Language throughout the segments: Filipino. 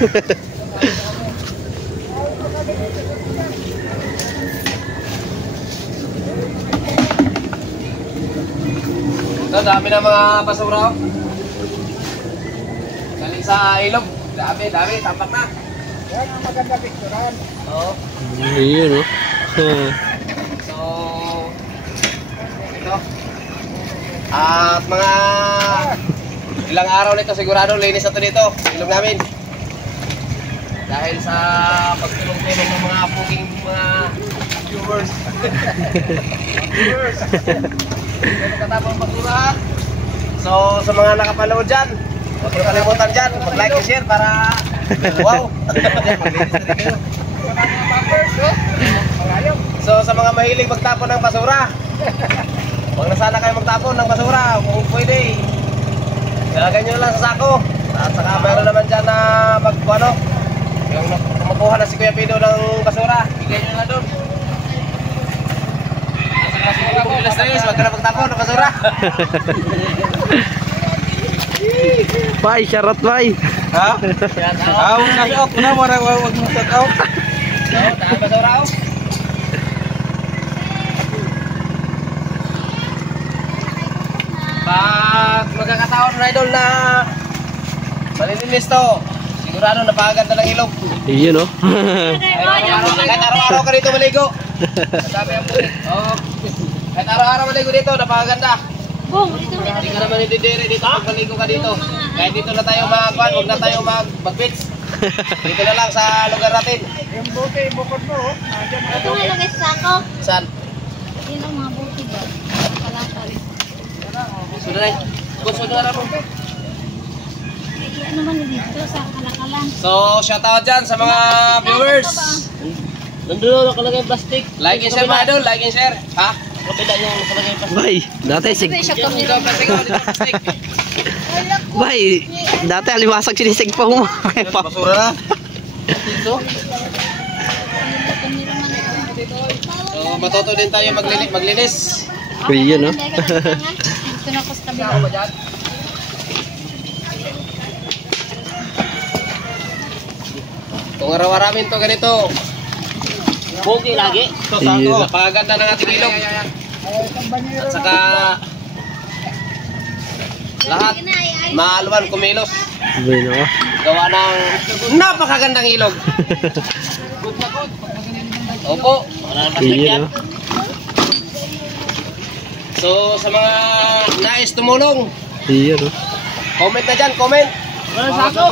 Ito, dami na mga basura. Galing sa ilog. Dami, tampak na. Yan ang maganda picturean. Oo. Ayun, no? So, ito. At mga ilang araw nito sigurado linis na ito dito. Ilog namin. Dahil sa pagtulong-tulong ng mga puking mga viewers. Ito katapang basura. So, sa mga nakapanood dyan, huwag niyo kalimutan dyan, mag-like and share para wow! Maglinis na rin kayo. So, sa mga mahilig magtapon ng basura, huwag na sana kayo magtapon ng basura. Kung pwede, ilagay nyo lang sa sako. At saka mayroon naman dyan na magbuano, yung kumukuha na si Kuya Pido ng basura, bigay nyo na doon. At saka kung ilas na yun, huwag ka na magtapon ng basura. Bay, syarat bay. Ha? Huwag na shout na, wag mo shout out. So, dahil basura ako. Pag magkakataon na idol na malilinis to, sigurado napakaganda ng ilog. Ayun, no? Kahit araw-araw ka dito maligo. Sabi ang pulit. Oh. Kahit araw-araw maligo dito, napakaganda. Hindi ka naman itidiri dito, maligo ka dito. Kahit dito na tayo magkuhan, huwag na tayo mag-beach. Dito na lang sa lugar natin. Yung buti, bukod mo. Ito nga lang isa ako. Saan? Yun ang mga buti ba? Kalakal. Sunod na. Sunod na po. Ano naman dito sa kalakalan? So, shoutout dyan sa mga viewers. Nandun na nakalagay yung plastic. Like and share mga idol, like and share. Ha? Kapila niya nakalagay yung plastic. Bay, dati Dito, plastic ako, dito, plastic. Bay, dati alimasag sinisig pa mo. Basura na. Dito. So, matuto din tayo maglinis. Ayun, no? Dito na ako sa kabila. Kung araw-aramin to ganito. Buki lagi. So, Iya. sakto. Napakaganda ng ating ilog. At saka lahat maaluan kumilos. Bay, no? Gawa ng napakagandang ilog. Opo. Wala na plastic Ayun, yan. no? So sa mga nais tumulong, Ayun, no? comment na dyan, comment. Wala sa ako.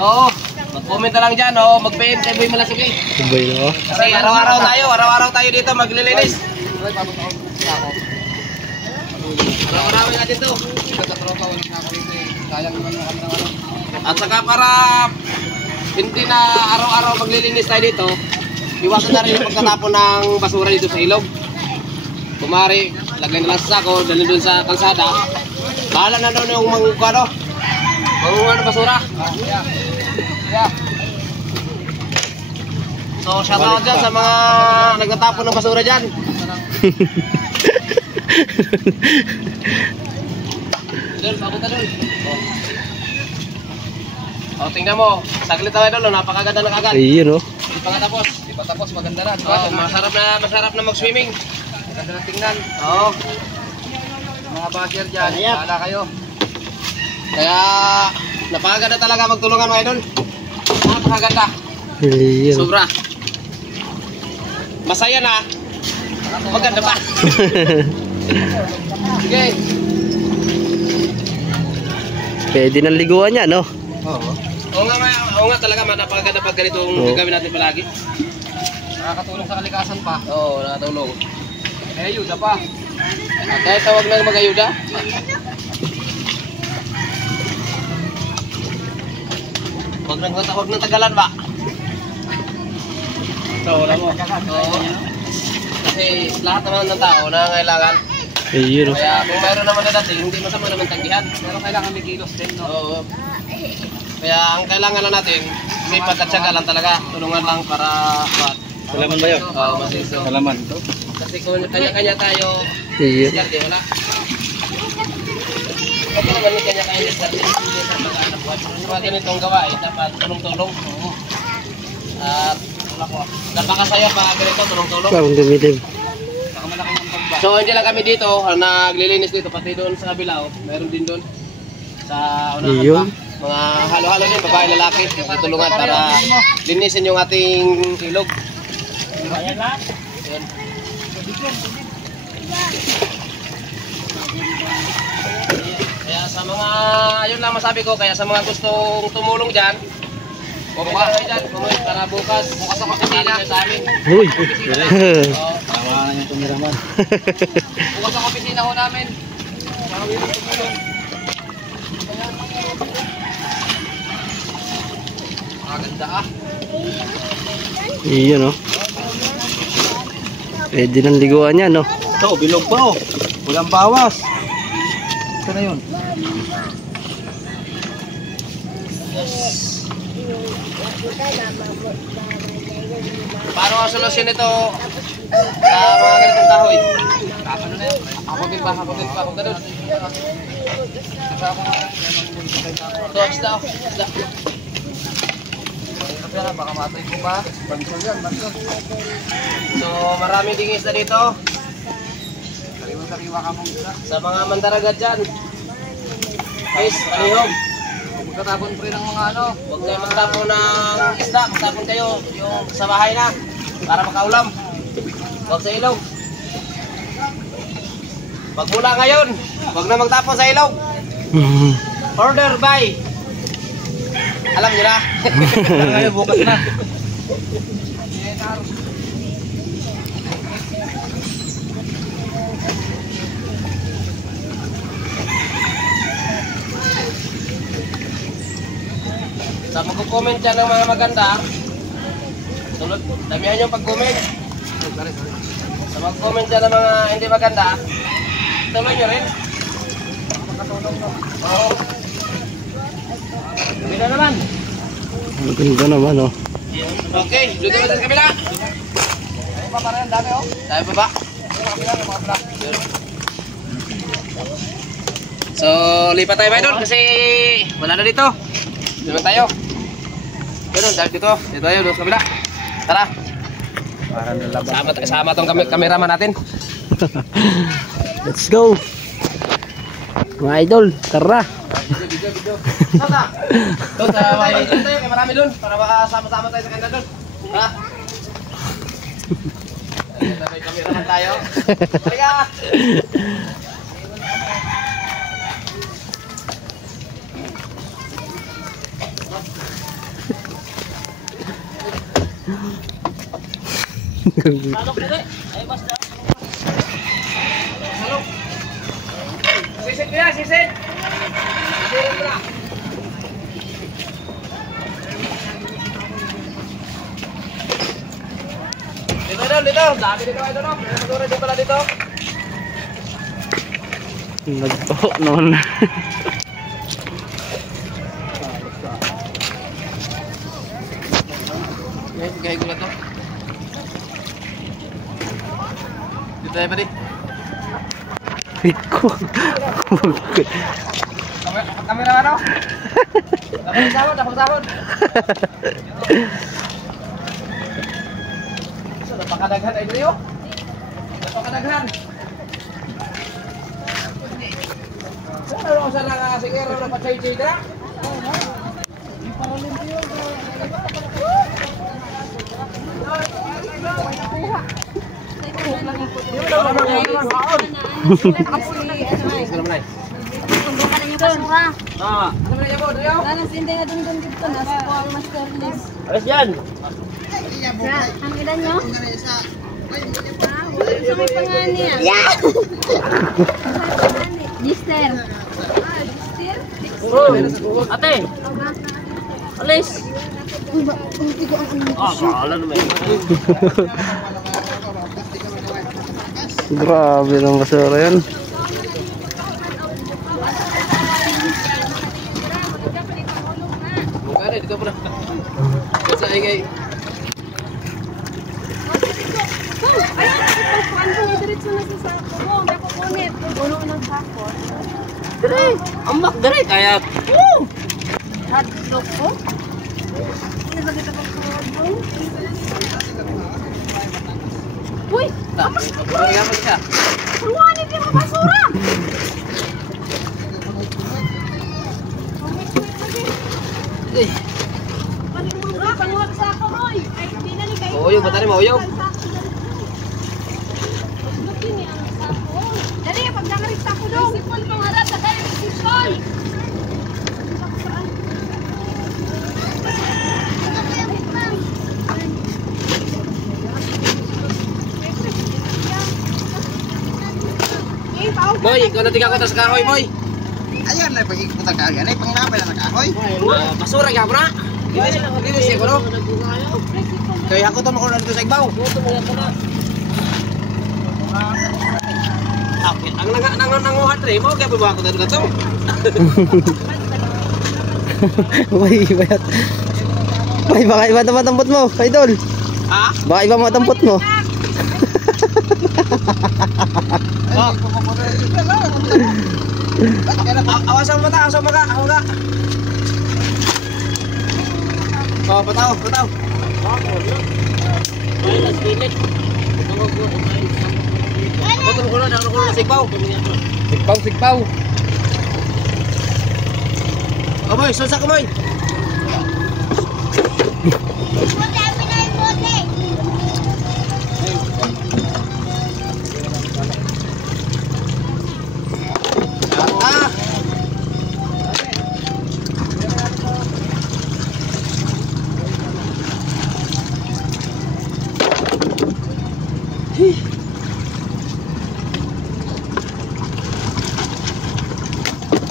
Oo. Mag-comment na lang dyan, mag-PM kay Boy Malasuki. Bay, no? Kasi araw-araw tayo dito maglilinis. Araw-araw natin to. At saka para hindi na araw-araw maglilinis tayo dito, iwasan na rin yung pagtatapon ng basura dito sa ilog. Kumari, lagay na lang sa sako, dalhin doon sa kalsada. Bahala na doon yung mga basura. So, shoutout dyan sa mga nagtatapon ng basura dyan. Doon, papunta doon. O, tingnan mo. Saglit tayo doon, napakaganda na kagad. Ayun, no? Di pa nga tapos. Di pa tapos, maganda na. Diba? Masarap na mag-swimming. Maganda na tingnan. Oo. Mga bagger dyan, bahala kayo. Kaya, napakaganda talaga magtulungan mga idol. Napakaganda. Ayun. Sobra. Masaya na. Maganda pa. Sige. Pwede ng liguan yan, no? Oo nga talaga, napakaganda pag ganito ang gagawin natin palagi. Nakakatulong sa kalikasan pa. Oo, nakatulong. May ayuda pa. Kahit tawag na mag-ayuda. Huwag nang tagalan ba? So, wala mo. Kasi lahat naman ng tao nangangailangan. Ayun, no? Kaya kung mayroon naman na dating, hindi masama naman tanggihan. Pero kailangan may kilos din, no? Oo. Kaya ang kailangan lang natin, may pagkatsaga lang talaga. Tulungan lang para... Salaman ba yun? Oo, masiso. Salaman ito. Kasi kung kanya-kanya tayo, Ayun. diskarte, wala. Okay naman yung kanya-kanya diskarte. Hindi sa pag-anak. Sa mga ganitong gawain, dapat tulong-tulong. At napakasaya pa ganito, tulong-tulong. Parang dumilim. So hindi lang kami dito, naglilinis dito, pati doon sa kabila, mayroon din doon. Sa unahan Iyon. pa, mga halo-halo din, babae, lalaki, tulungan para linisin yung ating ilog. Ayan na. Yun. Kaya sa mga, ayun lang masabi ko, kaya sa mga gustong tumulong dyan, bumaba kayo dyan, bumaba para bukas ako opisina sa amin. Uy. Tawa na yung tumiraman. Bukas ang opisina ko namin. Kaya tumulong. Maganda ah. Iyon, no? Pwede ng liguan yan, no? Ito, bilog pa oh. Walang bawas. Ito na yun. Paano ang solusyon nito sa mga ganitong kahoy? Ano na yun? Hakugin pa, kung ganun. Ito, isda oh, isda. Baka matay ko pa. Bansol yan, bansol. So maraming ding isda dito. Sariwa-sariwa ka mong isa. Sa mga mandaragat dyan. Guys, palihog. Magkatapon pa rin ng mga ano. Huwag kayo magtapon ng isda. Magtapon kayo yung sa bahay na. Para makaulam. Huwag sa ilog. Pag mula ngayon, huwag na magtapon sa ilog. Order by. Alam nyo na. Ngayon, bukas na. Sa mag-comment dyan ng mga maganda, tulad, damihan yung pag-comment. Sa mag-comment dyan ng mga hindi maganda, tuloy nyo rin. Oo. Kabila naman. Maganda naman, no? Okay, dito na sa kabila. Tayo pa rin, dami oh. Tayo pa ba? Yun. So, lipat tayo ba doon kasi wala na dito. Dito tayo. Doon, dito. Dito tayo, doon sa kabila. Tara. Parang nalabas. Sama tong kameraman natin. Let's go! Mga idol, tara! Video. Tara. Doon sa may doon tayo, kay marami doon para makasama-sama tayo sa kanya doon. Tara. Ayun, may kameraman tayo. Halika. Salok ko eh. Ay, basta. Salok. Sisit ko yan, sisit. Sisit ko na. Dito doon, dito. Dami dito kayo doon. Masura din pala dito. Nagpo naman. Gaya ko na to. Dito tayo pa di. Piko. Kamera ano? Dapat sahod. So, napakadaghan ay dito. Napakadaghan. Saan ano sa nakasigero na pachay-chay na? Pagbuka na yung basura. Ano na yabo? Dayo? Lalas, hindi na dun dito. Nasa po ang master list. Alas yan. Ang ilan nyo? Sa may pangani ah. Yeah! Gister. Gister? Oh, ate. Alis. Ah, bahala naman. Grabe ng basura yan. Bukan dito pula. Sa ingay. Dire, ambak dire kaya. Hotdog po? Ano ba kita pag-hotdog? Uy! Kaya pa siya. Puluhanin din mga basura! Panuhag sa ako, Roy! Ay, hindi na ni kayo. Uyog, bata rin mauyog. Dali, pagdangarit ako doon. Sipol pangarap sa kayo, sipol! Boy, ikaw na tiga ko sa kahoy, boy. Ayan na pag-ikutan ka agad. Ay, panglaban na nakahoy. Basura kaya po na. Linis siya ko no. Kaya ako ito makuha dito sa igbaw. Ang nanguhat rin mo, kaya bumawa ko dito na ito. Bay, bayat. Bay, baka iba na matampot mo, idol. Ha? Baka iba matampot mo. Oh. Awas ang mata, awas ang mata, ako nga. Oh, pataw, pataw. Ako ko na sigpaw. Sigpaw. Oh boy, susa ko boy.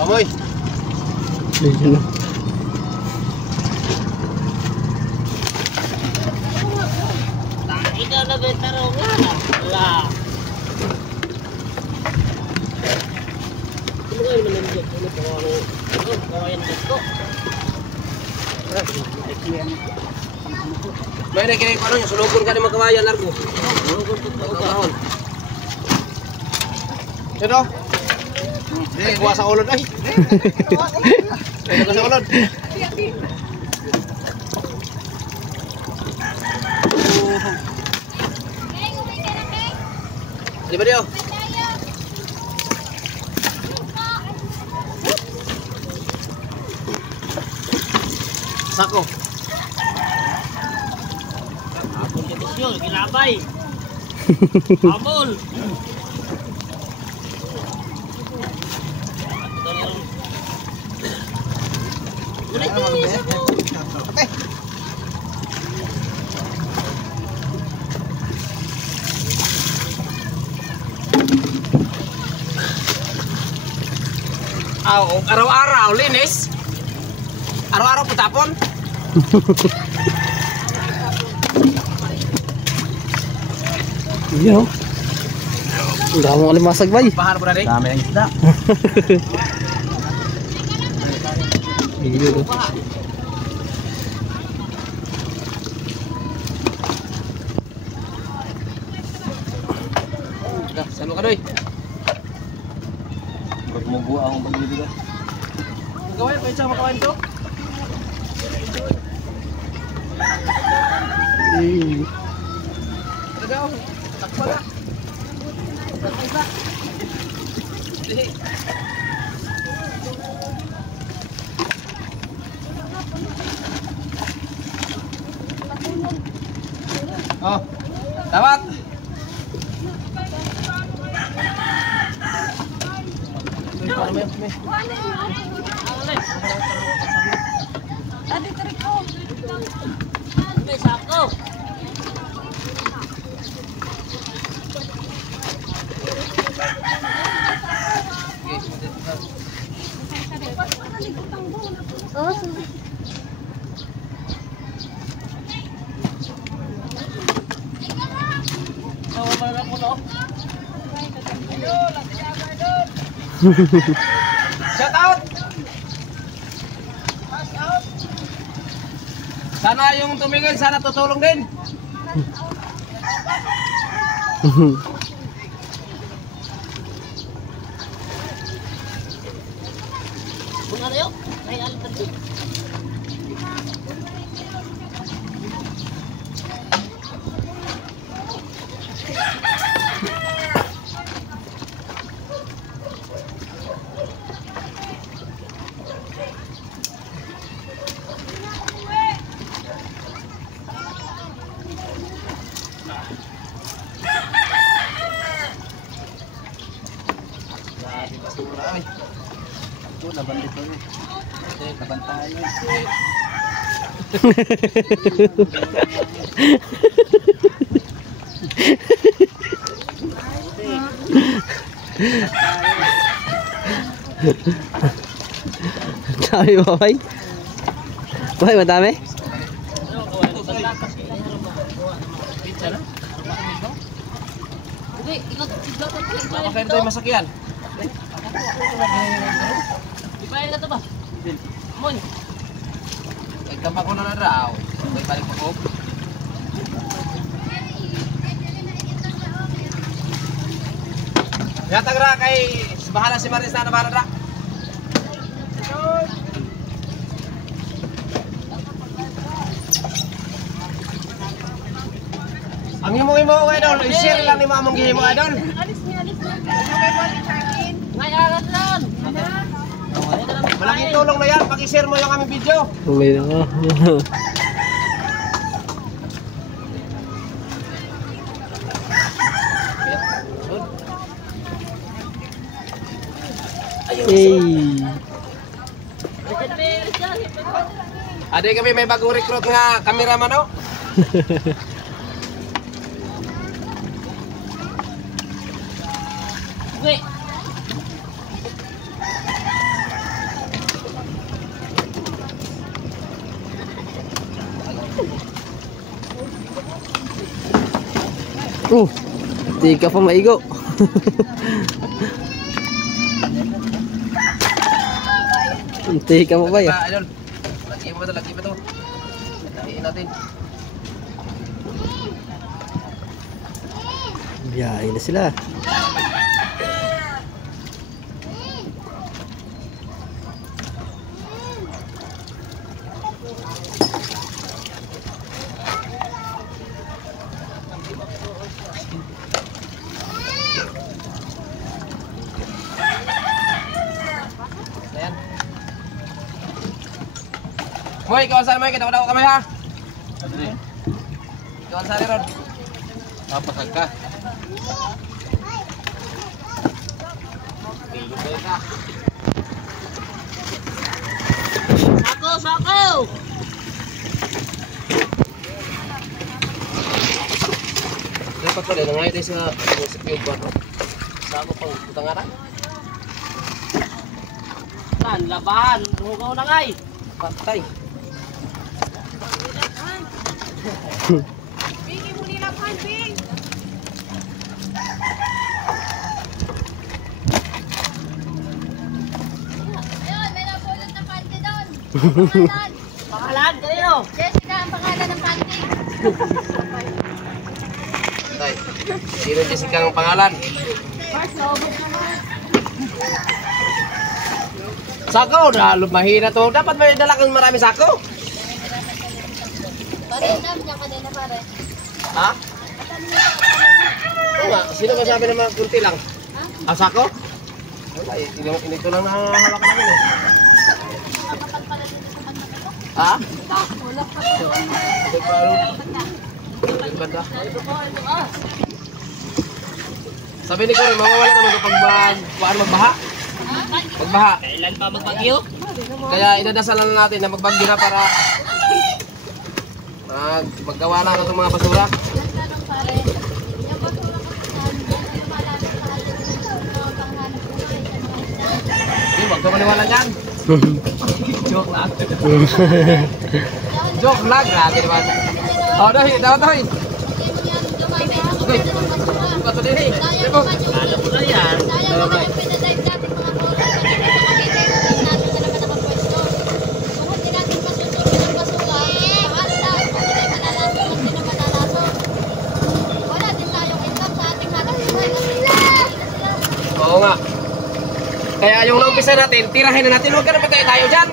Amoy. Ikaw na betaro nga. Wala. Kumagay naman yung jet. Ano po ano? Ano? Kawayan dito. May nakikinig ko ano yung sulugon ka ni magkawayan, largo. Sulugon ko ito. Kahon. Ito? Kuha sa ulod ay. Ito ka sa ulod. Di ba diyo? Sako. Apol ka bisyo. Ginabay. Apol. Araw-araw linis. Araw-araw patapon. Yo. Ang dami ng alimasag, bay. Bahar mo na rin. Dami ang isda. Iyo. Salo ka doy. Huwag mo buha akong pagbibigay. Gawin, pwede siya makawain to. Tagaw, takpa na. Takpa. Dihi. Oh, dapat. Adi tarik ko. May sako. Oh, Shout out. Sana yung tumingin, sana tutulong din. Bunga na yun. Ay, alipad din. laban dito. Laban tayo. Dami ba, bay? Bay, madami? Uy, ikot. Napakain tayo masakyan. Ipahin ka to ba? Mon. Nagtampa ko na raw. May balik pa ko. Yatag ra kay bahala si Marisa na bahala ra. Ang imo idol, i-share lang ni mamong gihimo idol. Ngayon lang. Malaking tulong na yan, pag-i-share mo yung aming video. May na. Hey. Aday kami may bagong recruit nga cameraman oh. Uy. Di ka pa maigo. Hindi ka mo ba ya? Idol. Lagi pa to. Tahiin natin. Biyahe na sila. Ayan. Moy, ikaw saan mo? Kita-kita ko kamay ha. Ikaw saan ron? Mapasag ka. Sako! Dapat pala, nangyay tayo sa cube ba? Sa ako pang putangaran. Tan, labahan. Hugaw na ngay. Patay. Bing, muli lang pan, Bing. Ayun, may napulot na panty doon. Pangalan. Pangalan, kanino? Jessica, ang pangalan ng panty. Patay. Sino Jessica ang pangalan? Sako na, mahina to. Dapat may dala kang marami sako. Pare, dam niya kanina, pare. Ha? Oo nga, sino ba sabi naman kunti lang? Ah, sako? Wala, inito lang na hawak namin eh. Ha? Banda. Sabi ni Cory, mawawala naman ito pag magbaha. Magbaha. Kailan pa magbagyo? Kaya inadasalan natin na magbagyo na para maggawa lang itong mga basura. Hindi, wag ka maniwala dyan. Joke lang. Joke lang, grabe naman. Oh, dahi, dahi. Okay. Bato din eh. Diba? Alam mo na yan. Oo nga. Kaya yung naumpisa natin, tirahin na natin. Huwag ka na patay tayo dyan.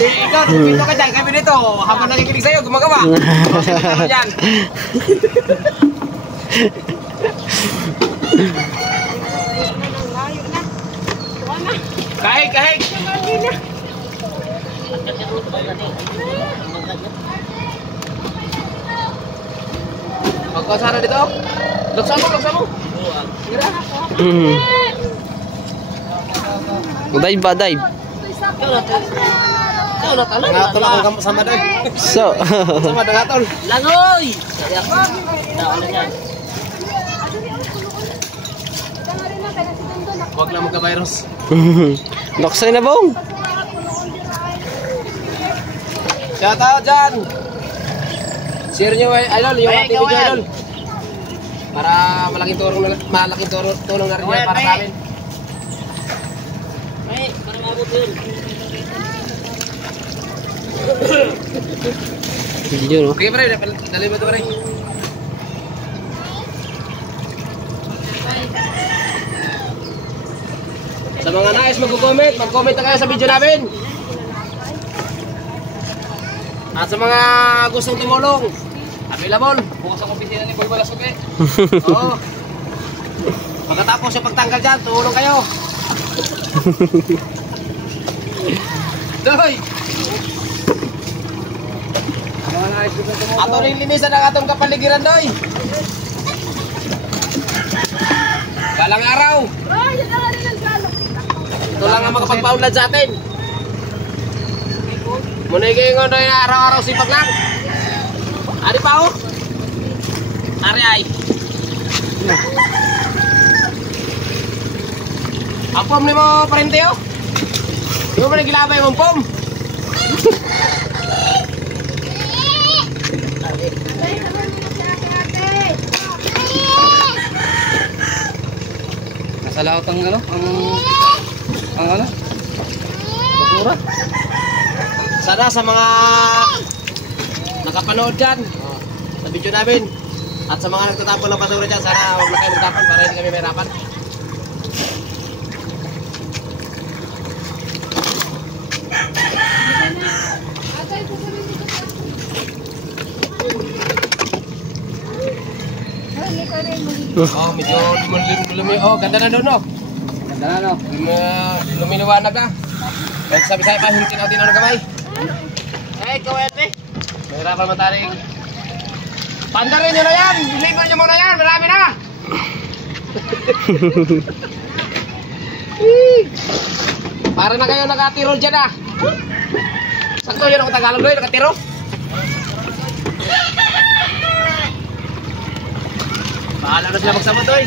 Ikaw, dito ka dyan. Kami dito. Habang nakikinig sa'yo, gumagawa. Kami dyan. Kahig, kahig. Magkasara dito. Luksa mo. Buwag. Dive ba, dive? Ikaw na talaga. Nangatol akong sama doy. So, Sama nangatol. Langoy! Sabi ako. Ano yan? Huwag na magka-virus. Noksay na bong. Shout out dyan. Share nyo idol, yung ating video idol. Para malaking tulong na rin yan para sa amin. Ay, para mabot yun. Video, no? Sige pre, dali mo ito pre. Sa mga nais mag-comment na kayo sa video namin. At sa mga gustong tumulong, available. Bukas ang opisina ni Boy Balasuke. Oo. Pagkatapos yung pagtanggal dyan, tumulong kayo. Doy! Ato rin linisan ang atong kapaligiran, Doy. Galang araw. Ito lang ang makapagpaunlad sa atin. Muna yung araw-araw sipag lang. Ari pa oh. Ari ay. Ang pom ni mo parente oh. Di mo ba nagilabay mong pom? Nasa laot ang ano? Ang ano? Basura. Sana sa mga nakapanood dyan sa video namin at sa mga nagtatapon ng basura dyan, sana huwag na kayo magtapon para hindi kami mahirapan. Oh, medyo ganda na doon, no? Ganda na, no? Lumiliwanag na. Kahit sabi-sabi pa, hindi natin ng gamay. Ay, ikaw yan eh. Mahirapan mataring. Pandarin nyo na yan! Libre nyo muna yan! Marami na! Para na kayo nakatiro dyan ah! Sakto yun ako Tagalog doy, nakatiro? Bahala na sila magsama doy.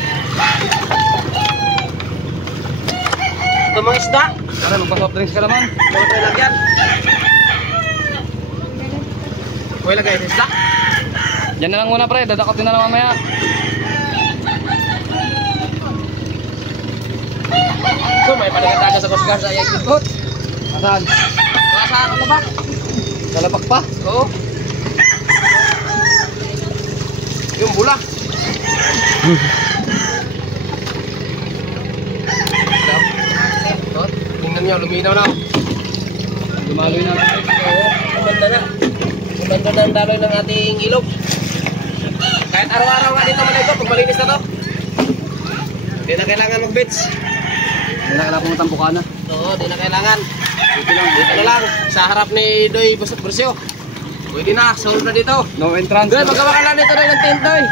Ito mga isda. Tara, magpa-soft drinks ka naman. Mga lang yan. Kuya lagay sa isda. Diyan na lang muna, pre. Dadakotin na lang mamaya. So, may panagataga sa kusgar sa iyang ikot. Saan? Nasa kalabak. Kalabak pa? Oo. Yung bula. Tingnan nyo, luminaw na. Lumaloy na. Oo, kumanda na. Kumanda na ang daloy ng ating ilog. Kahit araw-araw nga dito malay ito, pag malinis na to. Hindi na kailangan mag-beach. Hindi na kailangan pumunta ang Bukana. Oo, hindi na kailangan. Dito na lang, sa harap ni Doy Bursio. Pwede na, sold na dito. No entrance. Doy, magawa ka lang dito Doy ng tent, Doy.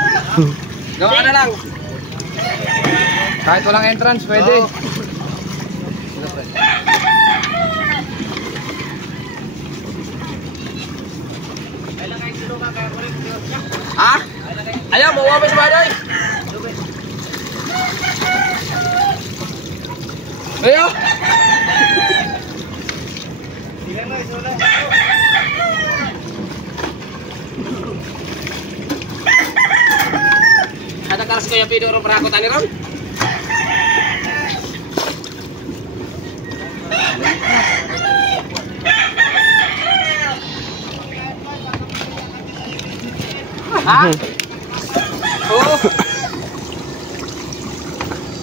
Gawa ka na lang. Kahit walang entrance, pwede. Oo. Ha? Ayaw, mawawa sa baday. Ayaw. Ada karas kaya pido orang perakot ani ron? Ha? Oh.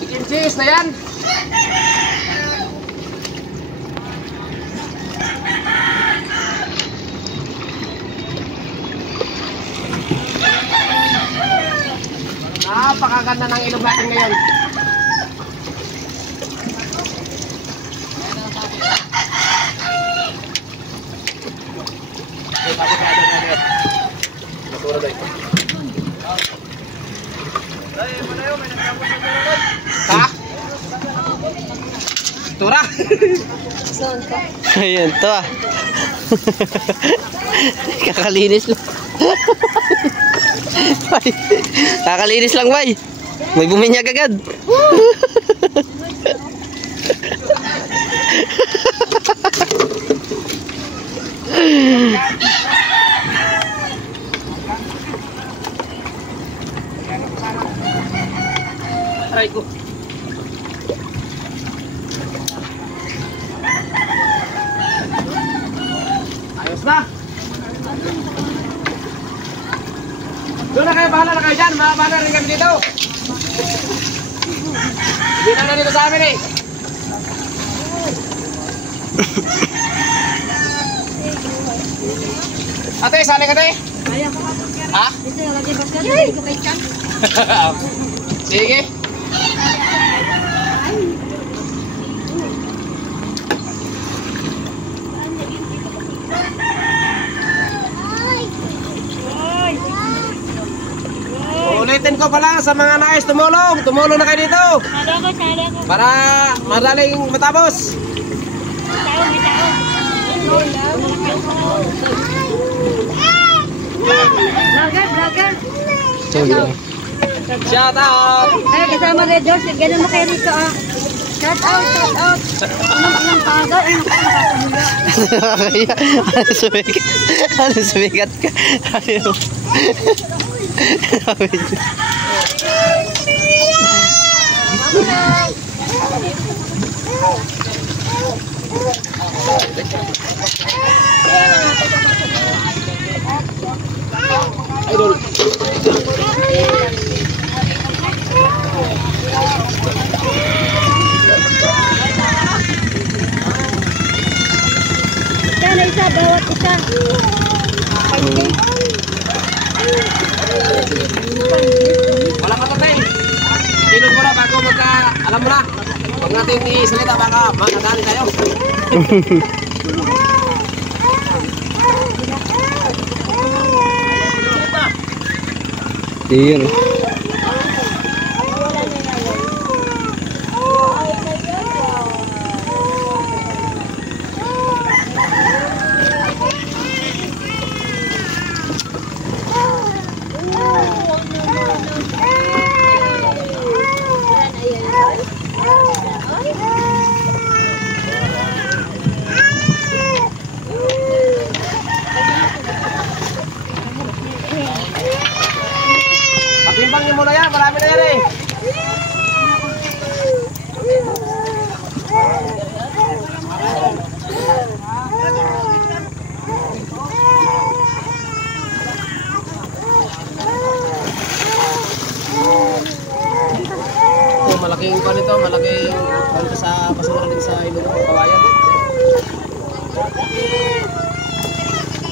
Chicken cheese na yan. Napakaganda ng ilog natin ngayon. tekstura. Ayun to ah. Kakalinis lang. Bay, kakalinis lang bay. May buminyag agad. Aray ko. Ayos na. Doon na kayo, bahala na kayo dyan. Bahala rin kami dito. Hindi na dito sa amin eh. Ate, sali ka ate? Ha? Sige. Ulitin ko pala sa mga nais tumulong. Tumulong na kayo dito. Para madaling matapos. Vlogger. Shout out. Ay, kasama rin Diyos. Ganun mo kayo rito ah. Shout out. Anong pagal? Ay, nakakamulo. Ano sumikat ka? Ayaw. Idol. Sana isa, bawat isa. Wala pa tatay. Inom mo na bago magka, alam mo na. Huwag natin isalita baka makadali tayo. Dear. Patimbang niyo muna yan, marami na yan eh. Ito, malaking panito, malaking panito sa basura din sa ilog ng Kawayan.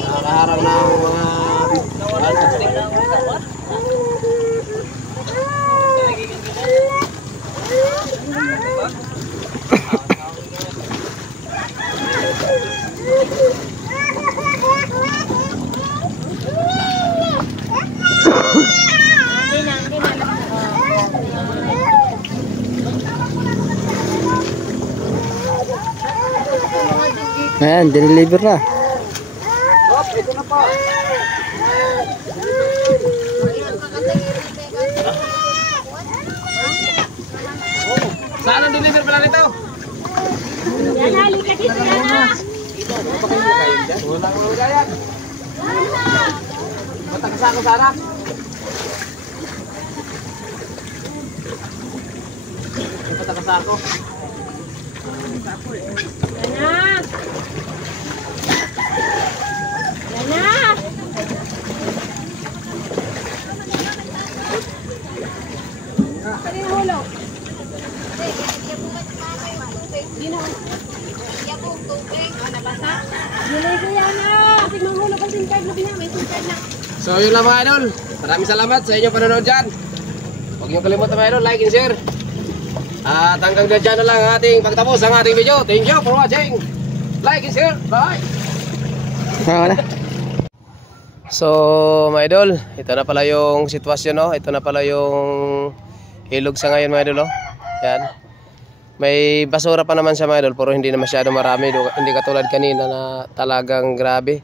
Nakaharang ng mga plastic. Ayan, deliver na. Ito na po. Saan ang deliver pala nito? Yan, halika dito yan. Wala kang magayan. Matakasa ako sana. Matakasa ako. Yan na. Sali hulog. Gilay ko yan na. Kasi mahulog ang SIM card mo din. May SIM card na. So yun lang mga idol. Maraming salamat sa inyong panonood dyan. Huwag niyong kalimutan mga idol, like and share. At hanggang dyan na lang ang ating pagtapos ang ating video. Thank you for watching. Like and share. Bye! So mga idol, ito na pala yung sitwasyon, no? Ito na pala yung ilog sa ngayon mga idol, no? Yan. May basura pa naman siya mga idol, pero hindi na masyado marami. Hindi katulad kanina na talagang grabe.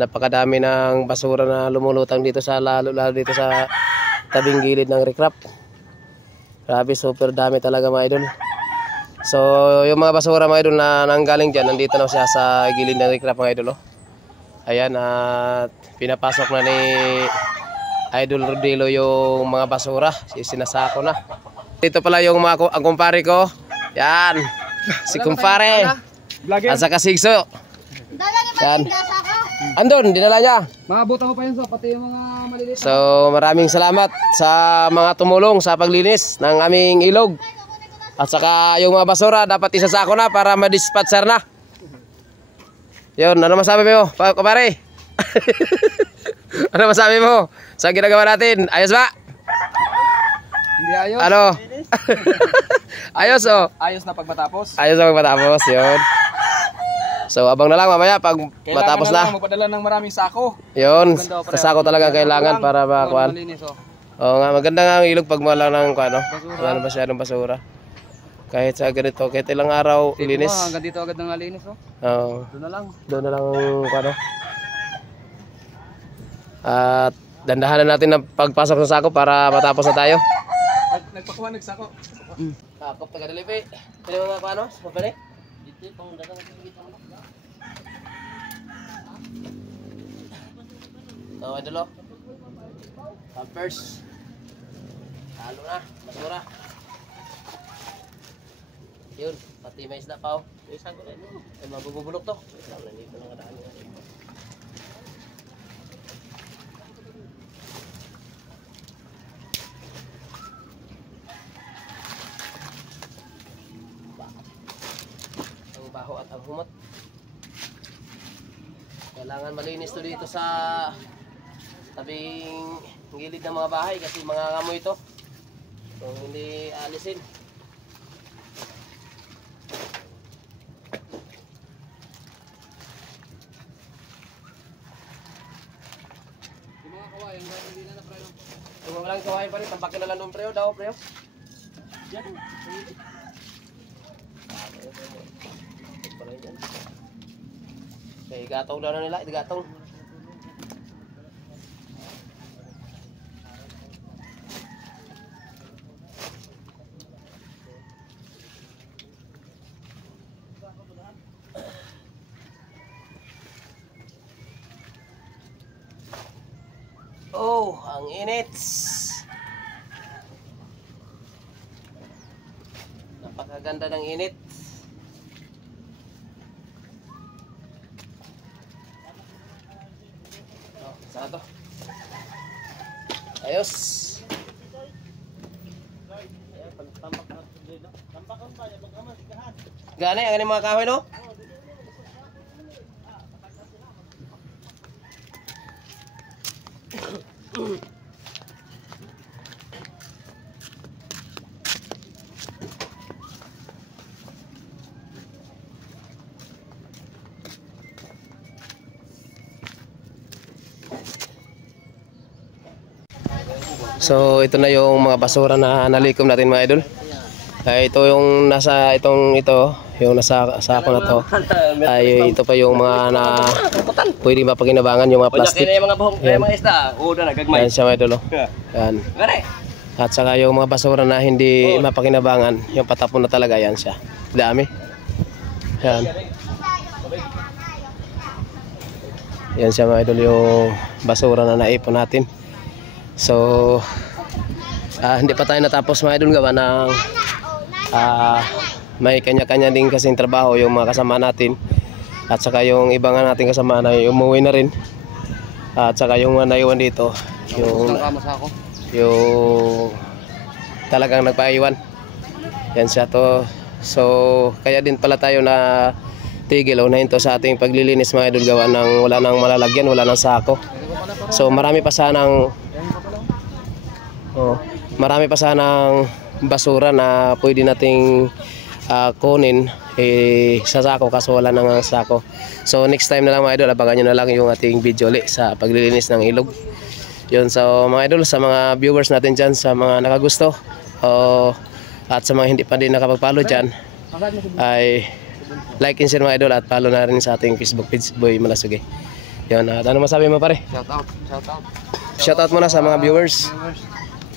Napakadami ng basura na lumulutang dito sa lalo dito sa tabing gilid ng recrap. Grabe, super dami talaga mga idol. So, yung mga basura mga idol na nanggaling dyan, nandito na siya sa gilid ng recrap mga idol. Oh. Ayan, at pinapasok na ni Idol Rodilo yung mga basura. Sinasako na. Dito pala yung mga ang kumpare ko. Yan, si kumpare. At saka Sigso. Yan. Andun, dinala niya. Maabutan mo pa yun so, pati yung mga maliliit. So, maraming salamat sa mga tumulong sa paglinis ng aming ilog. At saka yung mga basura dapat isasako na para ma-dispatcher na. Yun, ano masabi mo, kumpare? Ano masabi mo sa ginagawa natin? Ayos ba? Hindi ayos. Ano? Ayos oh. Ayos na pagmatapos. Ayos na pagmatapos, yun. So, abang na lang mamaya pag matapos na. Kailangan magpadala ng maraming sako. Yun, kasako talaga kailangan para makuhan. Oo nga, maganda nga ang ilog pag wala ng ano, wala na masyadong basura. Kahit sa ganito, kahit ilang araw ilinis. Hanggang dito agad ng linis oh. Oo. Doon na lang. Doon na lang ano. At dandahanan natin ang pagpasok ng sako para matapos na tayo. Nagpakuha nagsako. Sakop taga delivery. Pwede mo mga ano? Pwede? Dito pang dagang dito mo. So, idol. Pampers. Halo na, basura. Yun, pati may isda pa oh. Isang ko rin. Ay, mabubulok to. Nandito na kadaan. Ang baho at ang humot. Kailangan malinis to dito sa tabing gilid ng mga bahay kasi mga ngamoy ito. Kung hindi alisin. Yung mga kawayan, hindi na na-fry lang. Kung walang kawain pa rin, tampakin na lang nung preo daw, preo. Yan. Okay, gatong daw na nila, gatong. Oh, ang init. Napakaganda ng init. Oh, saan to? Ayos. Gani, ang mga kahoy no? So ito na yung mga basura na nalikom natin mga idol. Ito yung nasa yung nasa sako na to. Ay ito pa yung mga na pwedeng mapakinabangan yung mga plastic. Kaya mga buhok, kaya mga isda. Oo, na nagagmay. Yan siya mga idol. Yan. At saka yung mga basura na hindi mapakinabangan, yung patapon na talaga, yan siya. Dami. Yan. Yan siya mga idol yung basura na naipon natin. So hindi pa tayo natapos mga idol gawa ng may kanya-kanya din kasing trabaho yung mga kasama natin. At saka yung iba nga natin kasama na umuwi na rin. At saka yung naiwan dito yung talagang nagpaiwan. Yan siya to. So kaya din pala tayo na tigil unahin to sa ating paglilinis mga idol gawa ng wala nang malalagyan, wala nang sako. So marami pa sanang basura na pwede nating kunin sa sako kaso wala nang sako. So next time na lang mga idol, abangan nyo na lang yung ating video ulit sa paglilinis ng ilog. Yun, so mga idol, sa mga viewers natin dyan, sa mga nakagusto at sa mga hindi pa din nakapag-follow dyan, ay like and share mga idol at follow na rin sa ating Facebook page Boy Malasugi. Yun, at ano masabi mo pare? Shoutout muna sa mga viewers.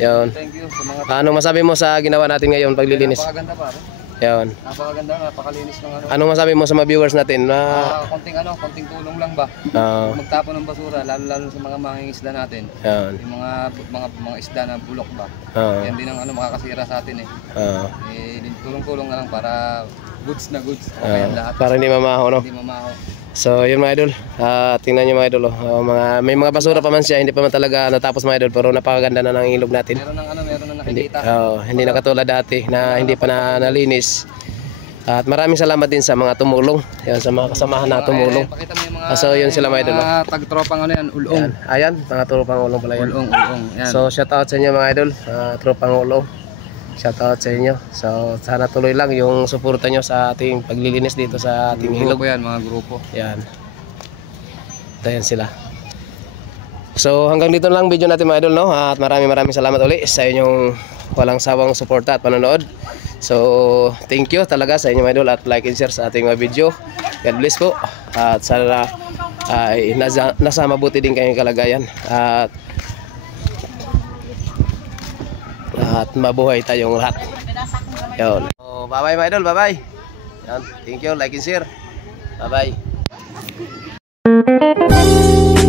Yun. Thank you sa mga Ano masabi mo sa ginawa natin ngayon paglilinis? napakaganda pare. Yun. Napakaganda, napakalinis ng ano. Anong masabi mo sa mga viewers natin na Konting tulong lang ba? Magtapon ng basura lalo sa mga mangingisda natin. yun. Yung mga isda na bulok ba? Oo. Yan din ang makakasira sa atin eh. Oo. Tulong-tulong na lang para goods na goods. Okay ang lahat. Para hindi mamaho, no? Hindi mamaho. So, yun mga idol. Tingnan nyo mga idol. May mga basura pa man siya. Hindi pa man talaga natapos mga idol. Pero napakaganda na ng ilog natin. Meron na nakikita. Hindi na katulad dati na hindi pa na nalinis. At maraming salamat din sa mga tumulong. Yan, sa mga kasamahan na tumulong. Pakita mo yung mga So, yun sila mga idol. No? tag-tropang ano yan, ulong. Yan. Ayan, mga tropang ulong pala yan. Ulong. Yan. So, shout out sa inyo mga idol. Tropang ulong. Shout out sa inyo. So, sana tuloy lang yung suporta nyo sa ating paglilinis dito sa ating ilog. grupo yan, mga grupo. Yan. Ito yan sila. So hanggang dito lang video natin mga idol, no? At maraming salamat uli sa inyong walang sawang suporta at panonood. So thank you talaga sa inyo mga idol at like and share sa ating mga video. God bless po. At sana ay nasa mabuti din kayong kalagayan. At mabuhay tayong lahat. Yun. So, bye bye mga idol, bye bye. Yan. Thank you, like and share. Bye bye.